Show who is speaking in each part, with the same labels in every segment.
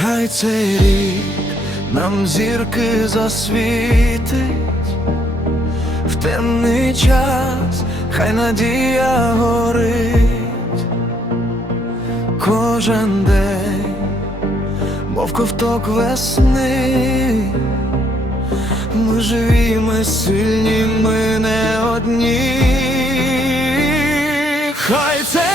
Speaker 1: Хай цей рік нам зірки засвітить, в темний час, хай надія горить, кожен день, мов ковток весни, ми живі, ми сильні, ми не одні. Хай цей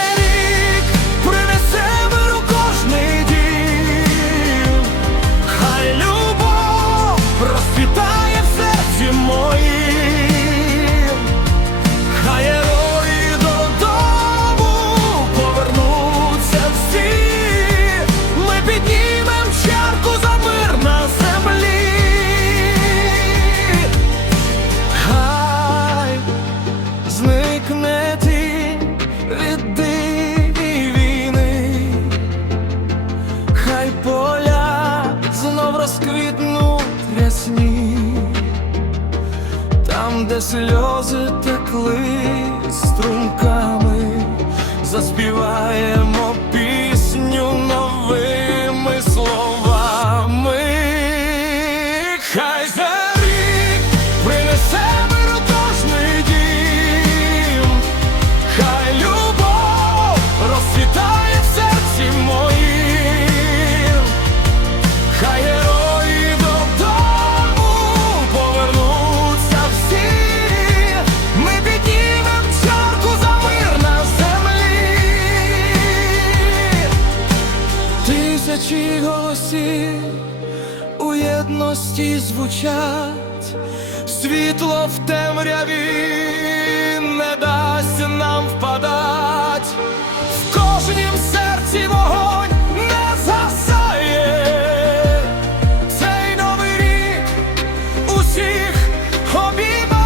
Speaker 1: рясні, там, де сльози текли Тисячі голосів у єдності звучать, світло в темряві не дасть нам впадать, в кожнім серці вогонь не згасає, цей новий усіх обіймає.